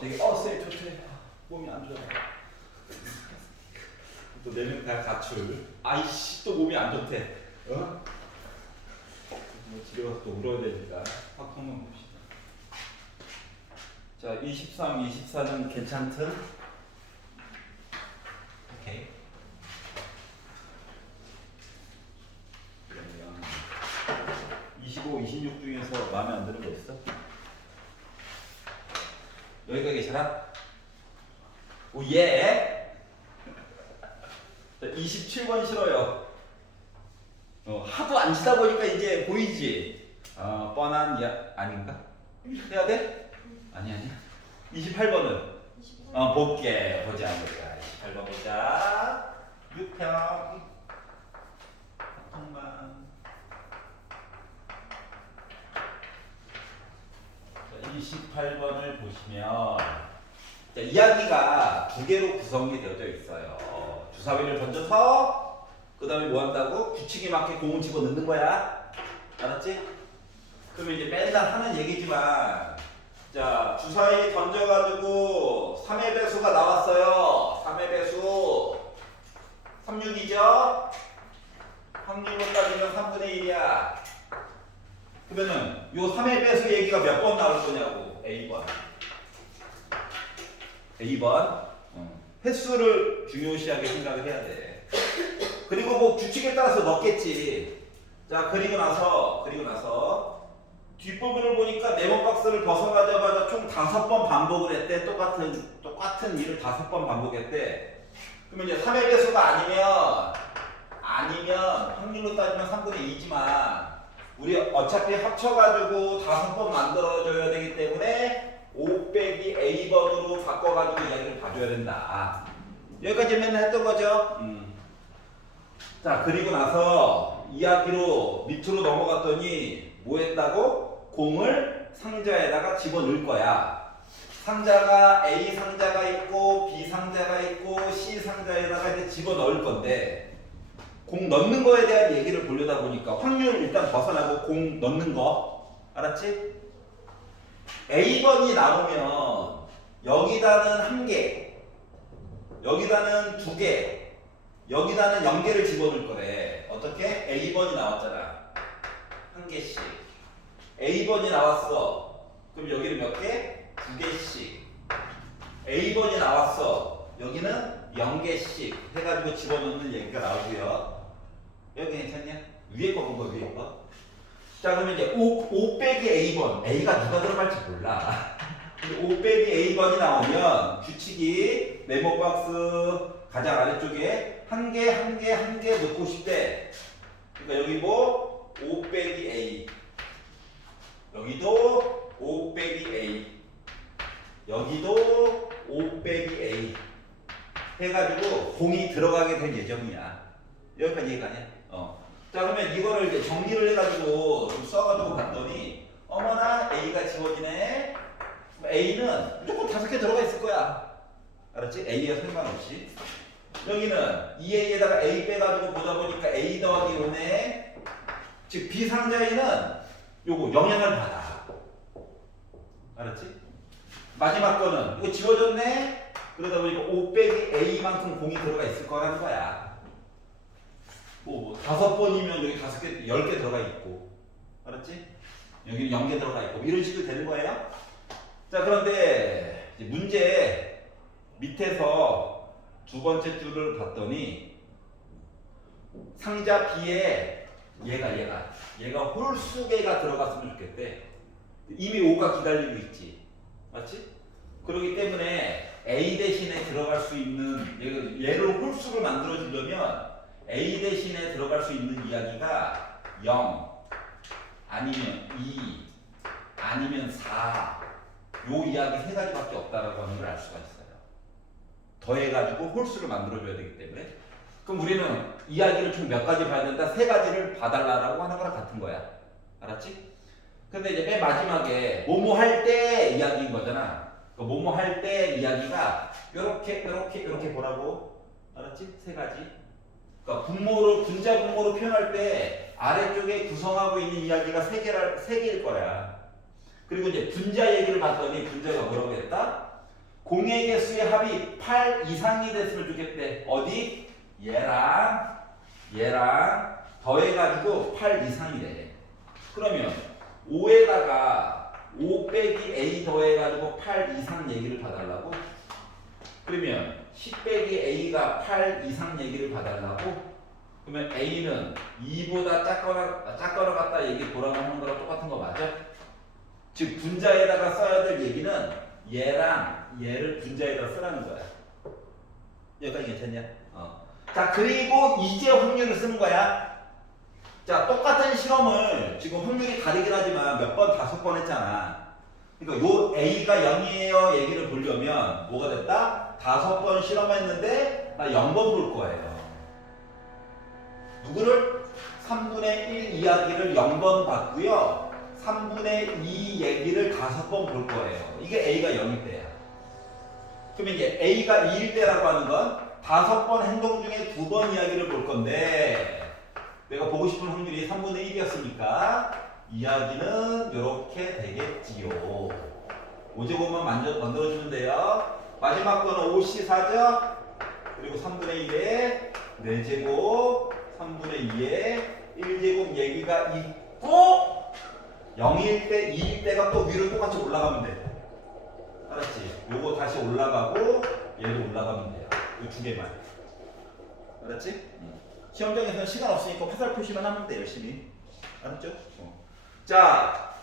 갑자기 쌤 좋대. 몸이 안 좋아. 또 4명 다 가출. 아이씨 또 몸이 안 좋대. 뭐 집에 가서 또 울어야 되니까 확 한번 봅시다. 자, 23, 24는 괜찮든? 오케이. 그러면 25, 26 중에서 마음에 안 드는 거 있어? 여기가 괜찮아? 오, 예! 자, 27번 싫어요. 하도 안 치다 보니까 이제 보이지? 뻔한 아닌가? 해야 돼? 아니야. 28번은? 볼게. 보자. 28번 보자. 6평. 통만. 28번을 보시면 자, 이야기가 두 개로 구성이 되어져 있어요. 주사위를 던져서 그 다음에 뭐 한다고? 규칙에 맞게 공을 집어 넣는 거야. 알았지? 그러면 이제 맨날 하는 얘기지만 자, 주사위 던져가지고 3의 배수가 나왔어요. 3의 배수 36이죠? 확률로 따지면 3분의 1이야. 그러면은 요 3의 배수 얘기가 몇 번 나올 거냐고. A번. 횟수를 중요시하게 생각을 해야 돼. 그리고 뭐 규칙에 따라서 넣겠지. 자, 그리고 나서 뒷부분을 보니까 네모 박스를 벗어나자마자 총 5번 반복을 했대. 똑같은 일을 5번 반복했대. 그러면 이제 3의 배수가 아니면 확률로 따지면 3분의 2지만 우리 어차피 합쳐가지고 5번 만들어줘야 되기 때문에 5 빼기 A번으로 바꿔가지고 이야기를 봐줘야 된다. 여기까지 맨날 했던 거죠. 자, 그리고 나서 이야기로 밑으로 넘어갔더니 뭐 했다고? 공을 상자에다가 집어넣을 거야. 상자가 A 상자가 있고 B 상자가 있고 C 상자에다가 이제 집어넣을 건데 공 넣는 거에 대한 얘기를 보려다 보니까 확률 일단 벗어나고 공 넣는 거 알았지? A번이 나오면 여기다는 1개, 여기다는 2개, 여기다는 0개를 집어넣을 거래. 어떻게? A번이 나왔잖아. 1개씩. A번이 나왔어. 그럼 여기는 몇 개? 2개씩. A번이 나왔어. 여기는 0개씩 해가지고 집어넣는 얘기가 나오고요. 여기 괜찮냐? 위에 거 본 거, 위에 거. 자, 그러면 이제 5 빼기 A번. A가 누가 들어갈지 몰라. 5 빼기 A번이 나오면 규칙이 네모 박스 가장 아래쪽에 한 개 넣고 싶대. 그러니까 여기 뭐 5 빼기 A. 여기도 5 빼기 A. 여기도 5 빼기 A. 해가지고 공이 들어가게 될 예정이야. 여기까지 이해가 아니야? 자, 그러면 이거를 이제 정리를 해가지고 좀 써가지고 봤더니 어머나 A가 지워지네. A는 무조건 5개 들어가 있을 거야. 알았지? A와 상관없이. 여기는 2A에다가 A 빼가지고 보다 보니까 A 더하기 5네. 즉 B 상자에는 요거 영향을 받아. 알았지? 마지막 거는 이거 지워졌네. 그러다 보니까 5 빼기 A만큼 공이 들어가 있을 거라는 거야. 뭐 5번이면 여기 5개, 10개 들어가 있고, 알았지? 여기는 0개 들어가 있고, 이런 식으로 되는 거예요. 자, 그런데 이제 문제 밑에서 두 번째 줄을 봤더니 상자 B에 얘가 홀수개가 들어갔으면 좋겠대. 이미 5가 기다리고 있지, 맞지? 그렇기 때문에 A 대신에 들어갈 수 있는 얘를 홀수를 만들어 주려면 A 대신에 들어갈 수 있는 이야기가 0 아니면 2 아니면 4 요 이야기 3가지밖에 없다라고 하는 걸 알 수가 있어요. 더해가지고 홀수를 만들어줘야 되기 때문에. 그럼 우리는 이야기를 총 몇 가지 봐야 된다? 3가지를 봐달라고 하는 거랑 같은 거야. 알았지? 근데 이제 맨 마지막에 뭐뭐 할 때 이야기인 거잖아. 그 뭐뭐 할 때 이야기가 요렇게 보라고. 알았지? 3가지. 그러니까 분자 분모로 표현할 때 아래쪽에 구성하고 있는 이야기가 3개일 거야. 그리고 이제 분자 얘기를 봤더니 분자가 뭐라고 했다? 공의 개수의 합이 8 이상이 됐으면 좋겠대. 어디? 얘랑 더해가지고 8 이상이래. 그러면 5에다가 5 빼기 A 더해가지고 8 이상 얘기를 봐달라고? 그러면 10 빼기 A가 8 이상 얘기를 봐달라고? 그러면 A는 2보다 작거나 같다 얘기 보라고 하는 거랑 똑같은 거 맞아? 즉 분자에다가 써야 될 얘기는 얘랑 얘를 분자에다 쓰라는 거야. 여기까지 괜찮냐? 자, 그리고 이제 확률을 쓰는 거야. 자, 똑같은 실험을 지금 확률이 다르긴 하지만 몇 번, 5번 했잖아. 그러니까 요 A가 0이에요 얘기를 보려면 뭐가 됐다? 5번 실험했는데 나 0번 볼 거예요. 누구를? 3분의 1 이야기를 0번 봤고요. 3분의 2 얘기를 5번 볼 거예요. 이게 A가 0일 때야. 그러면 이제 A가 2일 때라고 하는 건 5번 행동 중에 2번 이야기를 볼 건데 내가 보고 싶은 확률이 3분의 1이었으니까 이야기는 이렇게 되겠지요. 5제곱만 만들어주면 돼요. 마지막 거는 5C4죠? 그리고 3분의 1에 4제곱, 3분의 2에 1제곱 얘기가 있고 0일 때, 2일 때가 또 위로 똑같이 올라가면 돼. 알았지? 요거 다시 올라가고 얘도 올라가면 돼요. 이 두 개만. 알았지? 시험장에서는 시간 없으니까 화살 표시만 하면 돼. 열심히. 알았죠? 자,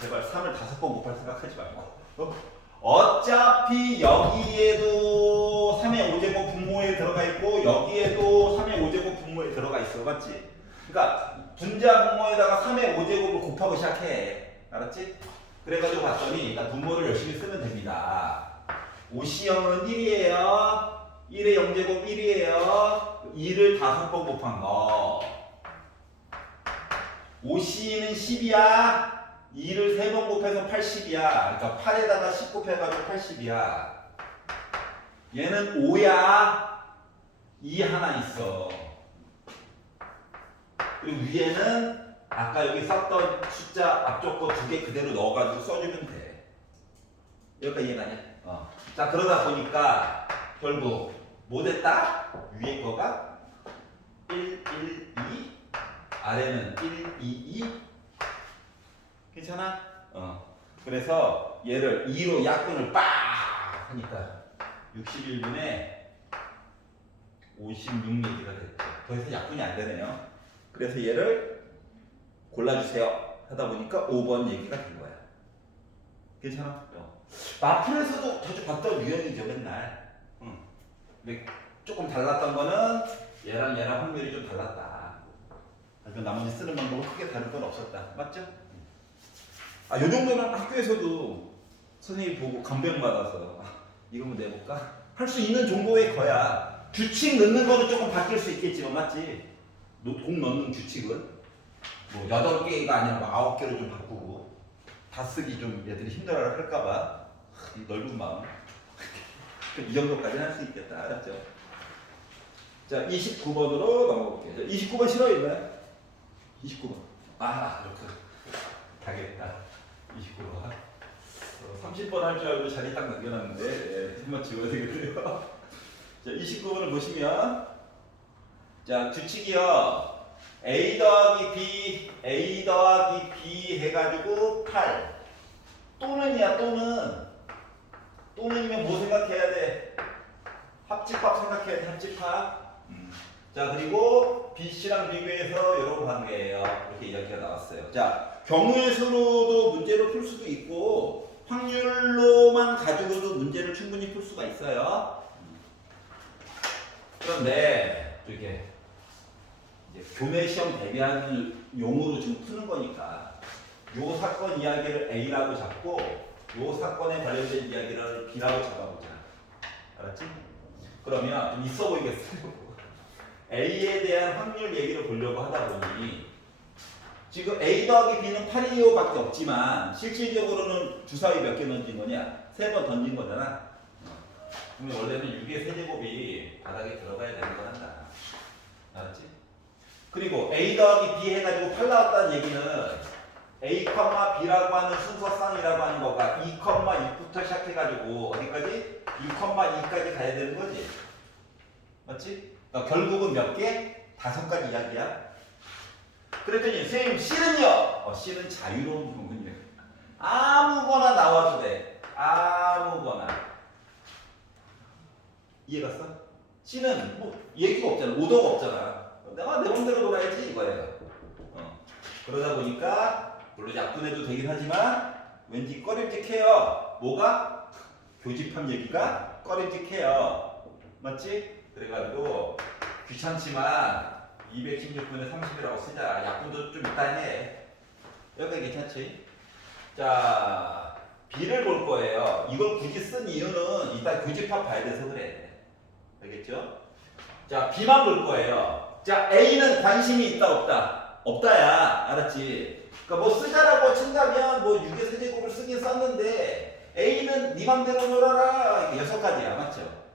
제발 3을 5번 곱할 생각하지 말고. 어차피 여기에도 3의 5제곱 분모에 들어가 있고 여기에도 3의 5제곱 분모에 들어가 있어. 맞지? 그러니까 분자 분모에다가 3의 5제곱을 곱하고 시작해. 알았지? 그래가지고 봤더니 일단 분모를 열심히 쓰면 됩니다. 5C형은 1이에요. 1의 0제곱 1이에요. 2를 5번 곱한 거. 5C는 10이야. 2를 3번 곱해서 80이야. 그러니까 8에다가 10 곱해가지고 80이야. 얘는 5야. 2 하나 있어. 그리고 위에는 아까 여기 썼던 숫자 앞쪽 거 2개 그대로 넣어가지고 써주면 돼. 여기까지 이해가냐? 자, 그러다 보니까 결국 뭐 됐다? 위에 거가 1, 1, 2, 아래는 1, 2, 2. 괜찮아? 그래서 얘를 2로 약분을 빡 하니까 61분에 56얘기가 됐죠. 더 이상 약분이 안 되네요. 그래서 얘를 골라주세요 하다 보니까 5번 얘기가 된 거야. 괜찮아? 마플에서도 자주 봤던 유형이죠 맨날. 근데 조금 달랐던 거는 얘랑 확률이 좀 달랐다. 하지만 나머지 쓰는 방법은 크게 다를 건 없었다. 맞죠? 요 정도는 학교에서도 선생님이 보고 감동받아서 이거 한번 내볼까? 할 수 있는 정도의 거야. 규칙 넣는 거는 조금 바뀔 수 있겠지만 맞지? 공 넣는 규칙은 뭐 8개가 아니라 뭐 9개로 좀 바꾸고 다 쓰기 좀 애들이 힘들어할 할까봐 이 넓은 마음 이 정도까지는 할 수 있겠다. 알았죠? 자, 29번으로 넘어볼게요. 29번 싫어있나요? 29번. 그렇군. 가겠다. 29번. 30번 할 줄 알고 자리 딱 남겨놨는데 한번 지워야 되겠네요. 자, 29번을 보시면 자, 규칙이요. A 더하기 B 해가지고 8 또는이야. 또는이면 뭐 생각해야 돼? 합집합 생각해야 돼. 합집합. 자, 그리고 BC랑 비교해서 이런 관계예요. 이렇게 이야기가 나왔어요. 자, 경우의 수로도 문제로 풀 수도 있고 확률로만 가지고도 문제를 충분히 풀 수가 있어요. 그런데 이렇게 이제 교내 시험 대비하는 용어로 지금 푸는 거니까 요 사건 이야기를 A라고 잡고 요 사건에 관련된 이야기를 B라고 잡아보자. 알았지? 그러면 좀 있어 보이겠어요. A에 대한 확률 얘기를 보려고 하다 보니 지금 A 더하기 B는 8이요밖에 없지만 실질적으로는 주사위 몇 개 던진 거냐? 3번 던진 거잖아. 그러면 원래는 6의 세제곱이 바닥에 들어가야 되는 거란다. 알았지? 그리고 A 더하기 B 해가지고 8 나왔다는 얘기는 A, B라고 하는 순서쌍이라고 하는 거가 2,6부터 시작해가지고 어디까지? 2,2까지 가야 되는 거지. 맞지? 그러니까 결국은 몇 개? 5가지 이야기야. 그랬더니 선생님 C는요? C는 자유로운 부분이에요. 아무거나 나와도 돼. 아무거나. 이해갔어? C는 뭐 얘기가 없잖아. 오더가 없잖아. 내가 내 맘대로 놀아야지 이거예요. 그러다 보니까 물론 약분해도 되긴 하지만 왠지 꺼림직해요. 뭐가? 교집합 얘기가 꺼림직해요. 맞지? 그래가지고 귀찮지만 216분의 30이라고 쓰자. 약분도 좀 이따 해. 여기까지 괜찮지? 자, B를 볼 거예요. 이걸 굳이 쓴 이유는 이따 교집합 봐야 돼서 그래. 알겠죠? 자, B만 볼 거예요. 자, A는 관심이 있다 없다? 없다야. 알았지? 그러니까 뭐 쓰자라고 친다면 뭐 6의 세제곱을 쓰긴 썼는데 A는 네 맘대로 놀아라. 6가지야. 맞죠?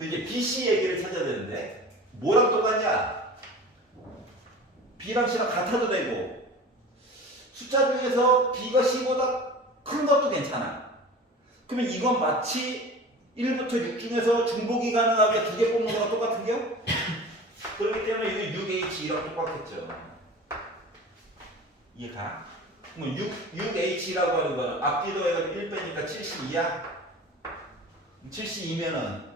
이제 B, C 얘기를 찾아야 되는데 뭐랑 똑같냐? B랑 C랑 같아도 되고 숫자 중에서 B가 C보다 큰 것도 괜찮아. 그러면 이건 마치 1부터 6 중에서 중복이 가능하게 2개 뽑는 거랑 똑같은 게요? 그렇기 때문에 이거 6H랑 똑같겠죠. 이해가? 그럼 6H라고 하는 거는 앞뒤 더해가지고 1 빼니까 72야? 72면은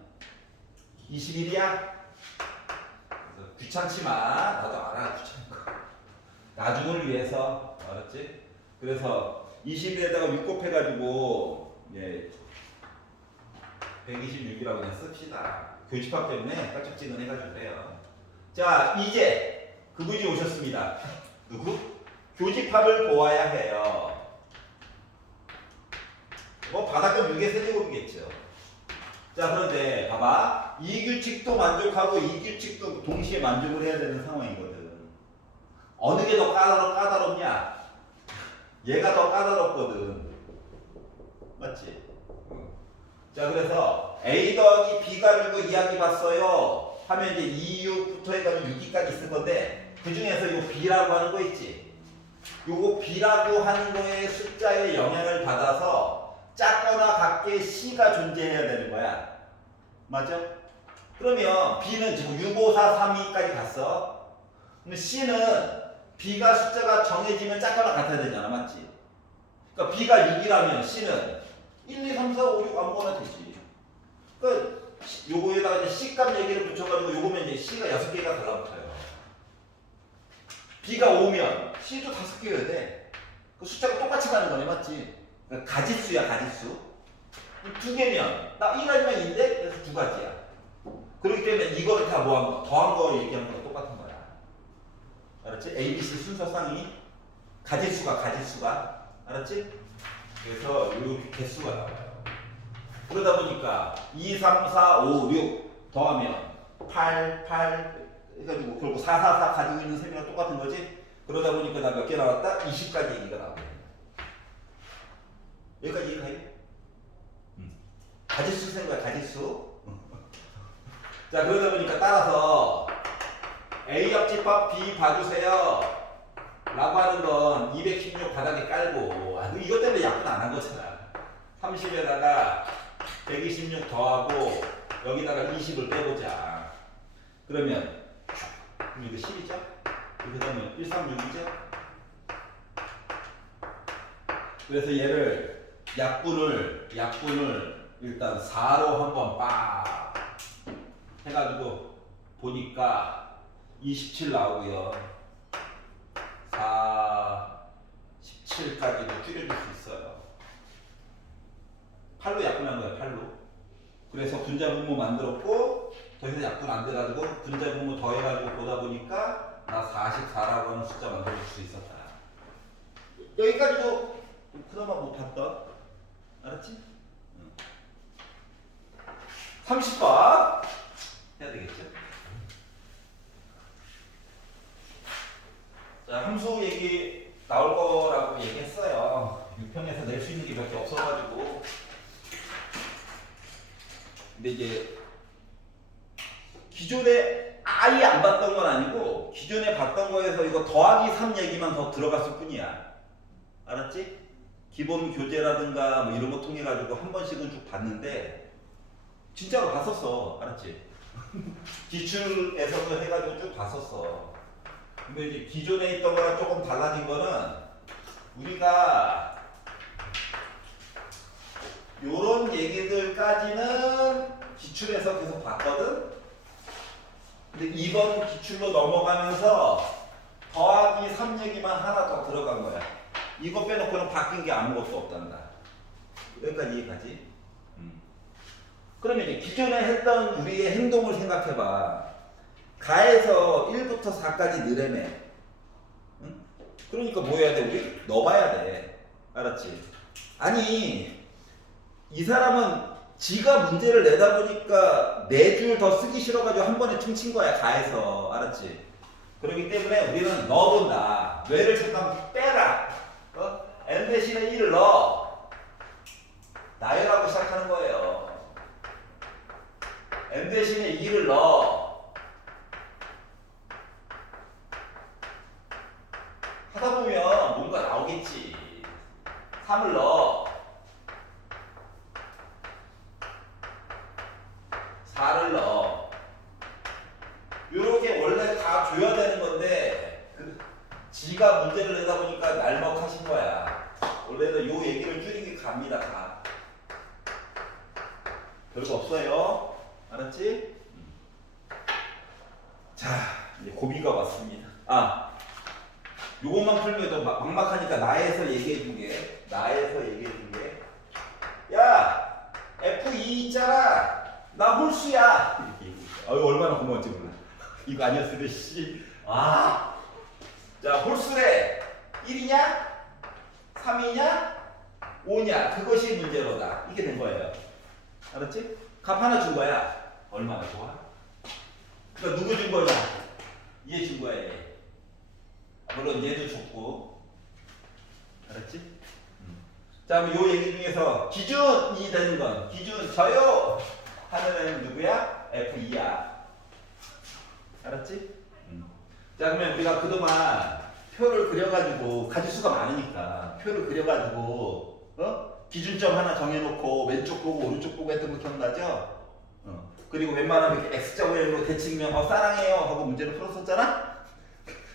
21이야? 귀찮지만 나도 알아. 귀찮은 거. 나중을 위해서. 알았지? 그래서 21에다가 6 곱해가지고 126이라고 그냥 씁시다. 교집합 때문에 깔짝지근 해가지고 그래요. 자, 이제 그분이 오셨습니다. 누구? 교집합을 보아야 해요. 뭐 바닥은 6의 세제곱이겠죠. 자, 그런데 봐봐. 이 규칙도 만족하고 이 규칙도 동시에 만족을 해야 되는 상황이거든. 어느 게 더 까다롭냐? 얘가 더 까다롭거든. 맞지? 자, 그래서 A 더하기 B 가지고 이야기 봤어요. 하면 이제 2,6부터 해가지고 6기까지 있을 건데 그 중에서 이 B라고 하는 거 있지? 요거 B라고 하는 거에 숫자에 영향을 받아서 작거나 같게 C가 존재해야 되는 거야. 맞죠? 그러면 B는 지금 6, 5, 4, 3, 2까지 갔어. 근데 C는 B가 숫자가 정해지면 작거나 같아야 되잖아. 맞지? 그러니까 B가 6이라면 C는 1, 2, 3, 4, 5, 6 아무거나 되지. 그러니까 요거에다가 이제 C값 얘기를 붙여가지고 요거면 이제 C가 6개가 달라붙어요. B가 5면 C도 5개여야 돼. 그 숫자가 똑같이 가는 거네. 맞지? 그러니까 가짓수야, 가짓수. 2개면 나 1하지만 2인데 그래서 2가지야. 그렇기 때문에 이거를 다 뭐한 거, 더한 거 얘기하는 거랑 똑같은 거야. 알았지? A, B, C 순서쌍이 가짓수가 알았지? 그래서 요 개수가 나와요. 그러다 보니까 2, 3, 4, 5, 6 더하면 8 해가지고 결국 4, 4, 4 가지고 있는 셈이랑 똑같은 거지? 그러다 보니까 나 몇 개 나왔다? 20가지 얘기가 나오고. 여기까지 이해가요? 가짓수 센 거야, 가짓수. 자, 그러다 보니까 따라서 A 옆집합 B 봐주세요 라고 하는 건 216 바닥에 깔고 이것 때문에 약분 안 한 거잖아. 30에다가 126 더하고 여기다가 20을 빼보자. 그러면 이거 10이죠? 이렇게 되면 136이죠? 그래서 얘를 약분을 일단 4로 한번 빡 해가지고 보니까 27 나오고요. 4, 17까지도 줄여줄 수 있어요. 8로 약분한 거예요. 8로. 그래서 분자분모 만들었고 더 이상 약분 안 돼가지고 분자분모 더해가지고 보다 보니까 나 44라고 하는 숫자 만들어줄 수 있었다. 여기까지도 그나마 못 봤던. 알았지? 30번 해야 되겠죠? 자, 함수 얘기 나올 거라고 얘기했어요. 6평에서 낼 수 있는 게 몇 개 없어가지고. 근데 이제 기존에 아예 안 봤던 건 아니고 기존에 봤던 거에서 이거 더하기 3 얘기만 더 들어갔을 뿐이야. 알았지? 기본 교재라든가 뭐 이런 거 통해 가지고 한 번씩은 쭉 봤는데 진짜로 봤었어. 알았지? 기출에서도 해가지고 쭉 봤었어. 근데 이제 기존에 있던 거랑 조금 달라진 거는 우리가 요런 얘기들까지는 기출에서 계속 봤거든? 근데 이번 기출로 넘어가면서 더하기 3 얘기만 하나 더 들어간 거야. 이거 빼놓고는 바뀐 게 아무것도 없단다. 여기까지 이해가지? 그러면 이제 기존에 했던 우리의 행동을 생각해봐. 가에서 1부터 4까지 늘으매. 응? 그러니까 뭐 해야 돼 우리? 넣어봐야 돼. 알았지? 아니 이 사람은 지가 문제를 내다 보니까 4줄 더 쓰기 싫어가지고 한 번에 퉁친 거야 가에서. 알았지? 그렇기 때문에 우리는 넣어본다. 뇌를 잠깐 빼라. n 대신에 1을 넣어. 나열하고 시작하는 거예요. n 대신에 2를 넣어. 하다 보면 뭔가 나오겠지. 3을 넣어. 4를 넣어. 요렇게 원래 다 줘야 되는 건데 지가 문제를 내다 보니까 날먹하신 거야. 원래는 요 얘기를 줄이게 갑니다. 다. 별거 없어요. 알았지? 자, 이제 고비가 왔습니다. 요것만 풀면 막막하니까 나에서 얘기해 주게. 나에서 얘기해 주게. 야, F2 있잖아. 나 홀수야. 이렇게 얘기해. 얼마나 고마운지 몰라. 이거 아니었으면 씨. 자, 홀수래. 1이냐? 3이냐? 5냐? 그것이 문제로다. 이게 된 거예요. 알았지? 값 하나 준 거야. 얼마나 좋아? 그러니까 누구 준 거냐? 얘 준 거야, 얘. 물론 얘도 줬고. 알았지? 자, 그럼 요 얘기 중에서 기준이 되는 건 기준 저요 하는 애는 누구야? F2야. 알았지? 자, 그러면 우리가 그동안 표를 그려가지고 가지수가 많으니까 표를 그려가지고 기준점 하나 정해놓고 왼쪽 보고 오른쪽 보고 했던 거 기억나죠? 그리고 웬만하면 이렇게 X자 모양으로 대칭면 사랑해요 하고 문제를 풀었었잖아?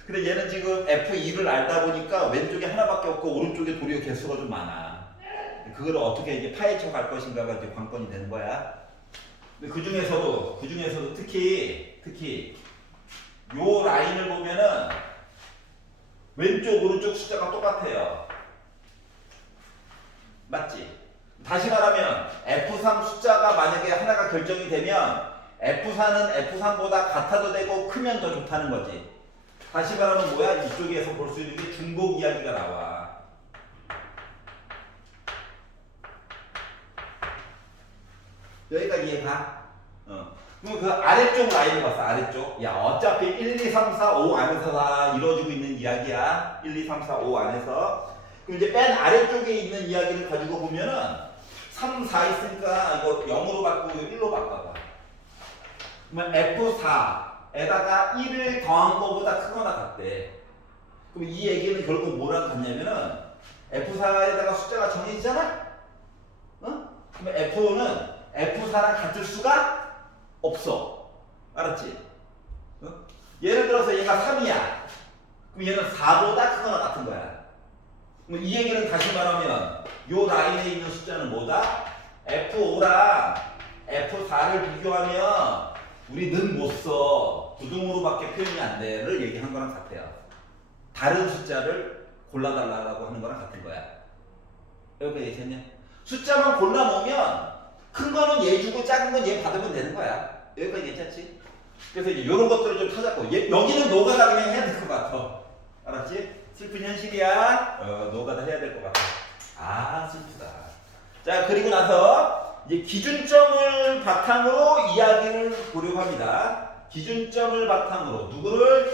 근데 얘는 지금 F2를 알다 보니까 왼쪽에 하나밖에 없고 오른쪽에 도리어 개수가 좀 많아. 그걸 어떻게 이제 파헤쳐 갈 것인가가 이제 관건이 되는 거야. 근데 그 중에서도 특히 요 라인을 보면은 왼쪽 오른쪽 숫자가 똑같아요. 맞지? 다시 말하면 F3 숫자가 만약에 하나가 결정이 되면 F4는 F3보다 같아도 되고 크면 더 좋다는 거지. 다시 말하면 뭐야? 이쪽에서 볼 수 있는 게 중복 이야기가 나와. 여기까지 이해가? 그럼 그 아래쪽 라인을 봤어. 아래쪽. 야, 어차피 1, 2, 3, 4, 5 안에서 다 이루어지고 있는 이야기야. 1, 2, 3, 4, 5 안에서. 그럼 이제 맨 아래쪽에 있는 이야기를 가지고 보면은 3, 4 있으니까 이거 0으로 바꾸고 1로 바꿔봐. 그러면 F4에다가 1을 더한 거보다 크거나 같대. 그럼 이 얘기는 결국 뭐랑 같냐면은 F4에다가 숫자가 정해지잖아? 그러면 F5는 F4랑 같을 수가 없어. 알았지? 예를 들어서 얘가 3이야. 그럼 얘는 4보다 크거나 같은 거야. 그럼 이 얘기는 다시 말하면 요 라인에 있는 숫자는 뭐다? F5랑 F4를 비교하면 우리는 못 써. 부등호로밖에 표현이 안 돼를 얘기한 거랑 같아요. 다른 숫자를 골라달라고 하는 거랑 같은 거야. 여기까지 얘기했냐? 숫자만 골라놓으면 큰 거는 얘 주고 작은 건 얘 받으면 되는 거야. 여기까지 괜찮지? 그래서 이제 이런 것들을 좀 찾았고 여기는 노가다 그냥 해야 될 것 같아. 알았지? 슬픈 현실이야. 노가다 해야 될 것 같아. 슬프다. 자, 그리고 나서 이제 기준점을 바탕으로 이야기를 보려고 합니다. 기준점을 바탕으로 누구를?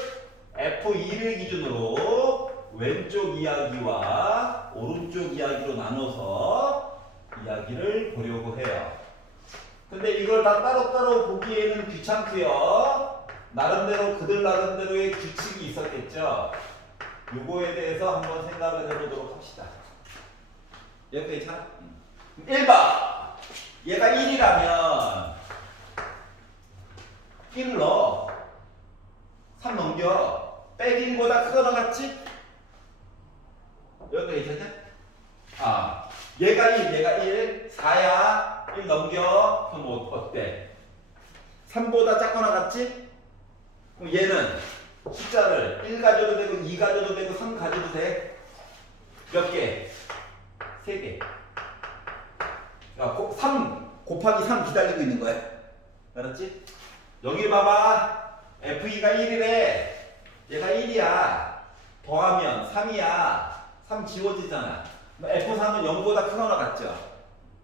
F2를 기준으로 왼쪽 이야기와 오른쪽 이야기로 나눠서 이야기를 보려고 해요. 근데 이걸 다 따로따로 보기에는 귀찮고요. 나름대로 그들 나름대로의 규칙이 있었겠죠. 요거에 대해서 한번 생각을 해보도록 합시다. 여기까지 괜찮아? 1번 얘가 1이라면 1 넣어 3 넘겨 빼기 1보다 크거나 같지? 여기까지 괜찮냐? 아 얘가 1 4야 1 넘겨 그럼 어때? 3보다 작거나 같지? 그럼 얘는 숫자를 1 가져도 되고 2 가져도 되고 3 가져도 돼. 몇 개? 3개. 3 곱하기 3 기다리고 있는 거야. 알았지? 여기 봐봐. F2가 1이래. 얘가 1이야. 더하면 3이야. 3 지워지잖아. F3은 0보다 크거나 같죠?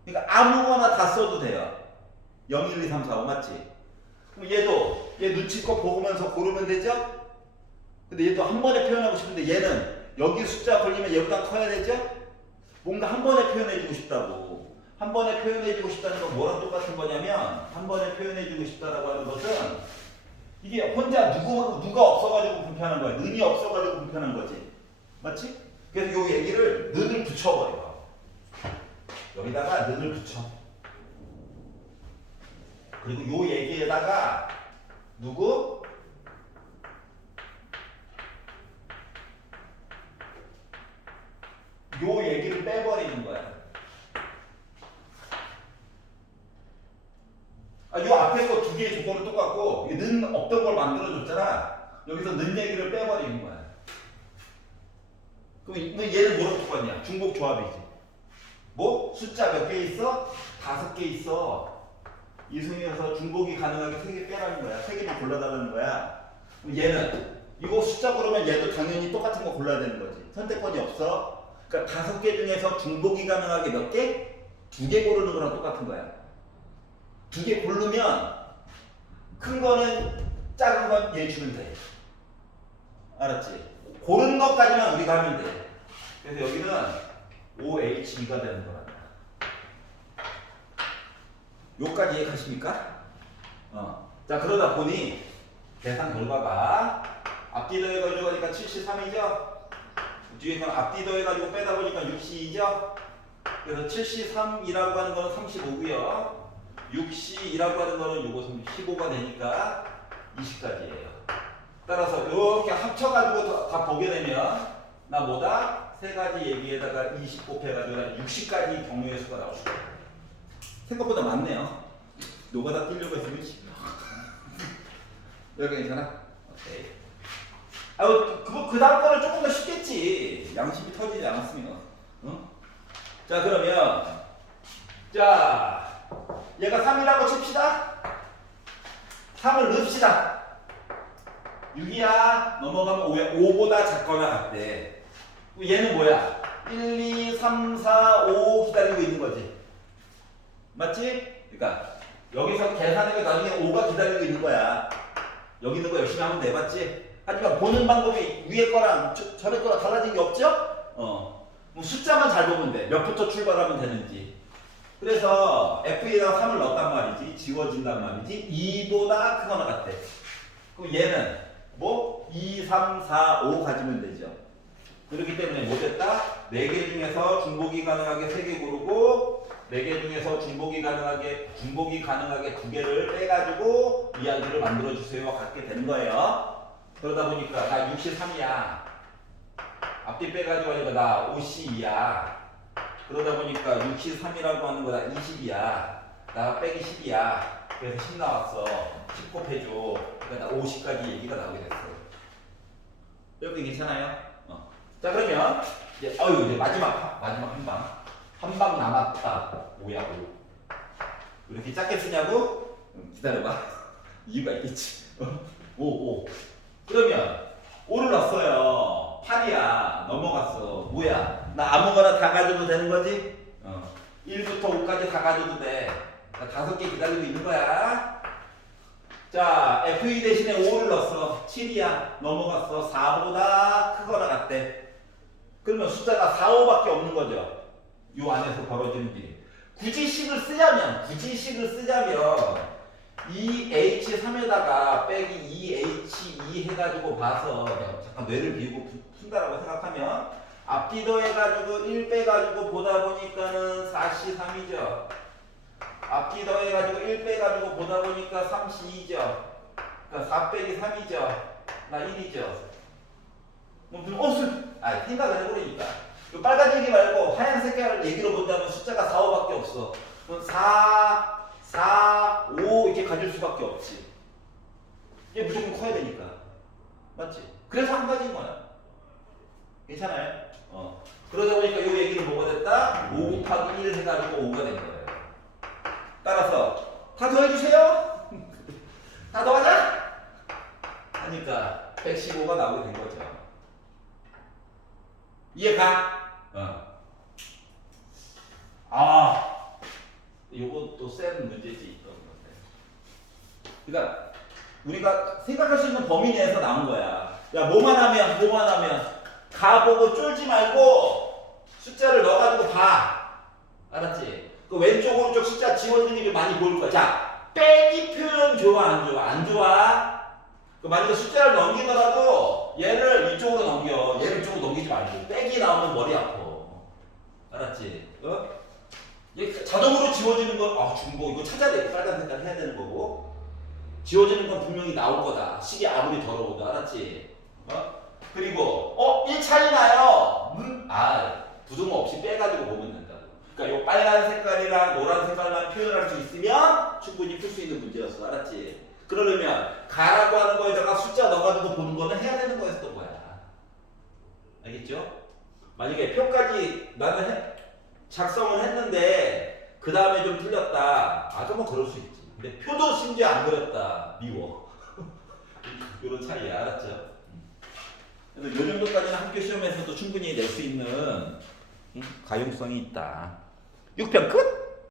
그러니까 아무거나 다 써도 돼요. 0, 1, 2, 3, 4, 5 맞지? 그럼 얘 눈치껏 보면서 고르면 되죠? 근데 얘도 한 번에 표현하고 싶은데 얘는 여기 숫자 걸리면 얘보다 커야 되죠? 뭔가 한 번에 표현해주고 싶다고. 한 번에 표현해주고 싶다는 건 뭐랑 똑같은 거냐면 한 번에 표현해주고 싶다라고 하는 것은 이게 혼자 누가 없어가지고 불편한 거야. 는이 없어가지고 불편한 거지. 맞지? 그래서 요 얘기를 는을 붙여버려. 여기다가 는을 붙여. 그리고 요 얘기에다가 누구? 요 얘기를 빼버리는 거야. 요 앞에 거 두 개의 조건은 똑같고 는 없던 걸 만들어줬잖아. 여기서 는 얘기를 빼버리는 거야. 그럼 얘는 뭐랑 똑같냐? 중복 조합이지. 뭐? 숫자 몇 개 있어? 5개 있어. 이승에서 중복이 가능하게 3개 빼라는 거야. 3개만 골라달라는 거야. 그럼 얘는 이거 숫자 고르면 얘도 당연히 똑같은 거 골라야 되는 거지. 선택권이 없어. 그러니까 5개 중에서 중복이 가능하게 몇 개? 2개 고르는 거랑 똑같은 거야. 2개 고르면 큰 거는 작은 건 얘 주면 돼. 알았지? 고른 것까지만 우리가 하면 돼. 그래서 여기는 OH가 되는 거란다. 요까지 이해가십니까? 자 그러다 보니 계산 결과가 앞뒤 더해가지고 하니까 73이죠? 뒤에 건 앞뒤 더해가지고 빼다 보니까 62죠? 그래서 73이라고 하는 거는 35고요. 6C이라고 하는 거는 요거 15가 되니까 20까지예요. 따라서 이렇게 합쳐가지고 다 보게 되면 나 뭐다? 세 가지 얘기에다가 20 곱해가지고 60까지 경우의 수가 나올 수가 있어요. 생각보다 많네요. 노가다 뛰려고 했으면 여기 괜찮아? 오케이. 그 다음 거는 조금 더 쉽겠지. 양심이 터지지 않았으면. 응? 자 그러면 자 얘가 3이라고 칩시다. 3을 넣읍시다. 6이야. 넘어가면 5야. 5보다 작거나 같대. 얘는 뭐야? 1, 2, 3, 4, 5 기다리고 있는 거지. 맞지? 그러니까 여기서 계산해서 나중에 5가 기다리고 있는 거야. 여기 있는 거 열심히 하면 돼. 맞지? 하지만 보는 방법이 위에 거랑 전에 거랑 달라진 게 없죠? 뭐 숫자만 잘 보면 돼. 몇부터 출발하면 되는지. 그래서 F에다가 3을 넣었단 말이지. 지워진단 말이지. 2보다 크거나 같대. 그럼 얘는 뭐? 2, 3, 4, 5 가지면 되죠. 그렇기 때문에 뭐 됐다? 4개 중에서 중복이 가능하게 3개 고르고 4개 중에서 중복이 가능하게 2개를 빼가지고 이야기를 만들어주세요. 갖게 되는 거예요. 그러다 보니까 나 63이야. 앞뒤 빼가지고 하니까 나 52야. 그러다 보니까 63이라고 하는 거다 20이야. 나 빼기 10이야. 그래서 10 나왔어. 10 곱해줘. 그러니까 나 50까지 얘기가 나오게 됐어. 여러분 괜찮아요? 자 그러면 이제 이제 마지막 한 방 남았다. 뭐야 5. 왜 이렇게 작게 쓰냐고? 기다려봐. 이유가 있겠지. 5. 그러면 5를 넣었어요. 8이야. 넘어갔어. 뭐야? 나 아무거나 다 가져도 되는 거지? 1부터 5까지 다 가져도 돼. 나 5개 기다리고 있는 거야. 자, F2 대신에 5를 넣었어. 7이야. 넘어갔어. 4보다 크거나 같대. 그러면 숫자가 4, 5밖에 없는 거죠. 요 안에서 벌어지는 일이. 굳이 식을 쓰자면 2H3에다가 빼기 2H2 해가지고 봐서 잠깐 뇌를 비우고 푼다라고 생각하면 앞뒤 더해가지고 1 빼가지고 보다 보니까는 4C3이죠. 앞뒤 더해가지고 1 빼가지고 보다 보니까 3C2죠. 그러니까 4 빼기 3이죠. 나 1이죠. 생각을 해보니까 빨간 얘기 말고 하얀 색깔을 얘기로 본다면 숫자가 4, 5밖에 없어. 그럼 4, 4, 5 이렇게 가질 수밖에 없지. 이게 무조건 커야 되니까. 맞지? 그래서 한 가지인 거야. 괜찮아요? 그러다 보니까 이 얘기는 뭐가 됐다? 5 곱하기 1 해가지고 5가 된 거예요. 따라서 다 더해주세요. 다 더하자. 하니까 115가 나오게 된 거죠. 이해가? 요것도 센 문제지 있던 건데. 그러니까 우리가 생각할 수 있는 범위 내에서 나온 거야. 야, 뭐만 하면 가보고 쫄지 말고 숫자를 넣어가지고 봐. 알았지? 그 왼쪽 오른쪽 숫자 지워지는 게 많이 보일 거야. 자, 빼기 표현 좋아 안 좋아? 안 좋아? 그 만약에 숫자를 넘기더라도 얘를 이쪽으로 넘겨. 얘를 이쪽으로 넘기지 말고 빼기 나오면 머리 아파. 알았지? 얘 자동으로 지워지는 건 중복 이거 찾아야 돼. 빨간 색깔 해야 되는 거고 지워지는 건 분명히 나올 거다. 식이 아무리 더러워도. 알았지? 그리고 1 차이 나요. 부등호 없이 빼가지고 보면 된다고. 그러니까 요 빨간 색깔이랑 노란 색깔만 표현할 수 있으면 충분히 풀 수 있는 문제였어. 알았지? 그러려면 가라고 하는 거에다가 숫자 넣어가지고 보는 거는 해야 되는 거였던 거야. 알겠죠? 만약에 표까지 나는 작성을 했는데 그 다음에 좀 틀렸다. 좀 그럴 수 있지. 근데 표도 심지어 안 그렸다. 미워. 이런 차이야. 알았죠? 그래서 요 정도까지는 학교 시험에서도 충분히 낼 수 있는 가용성이 있다. 6편 끝!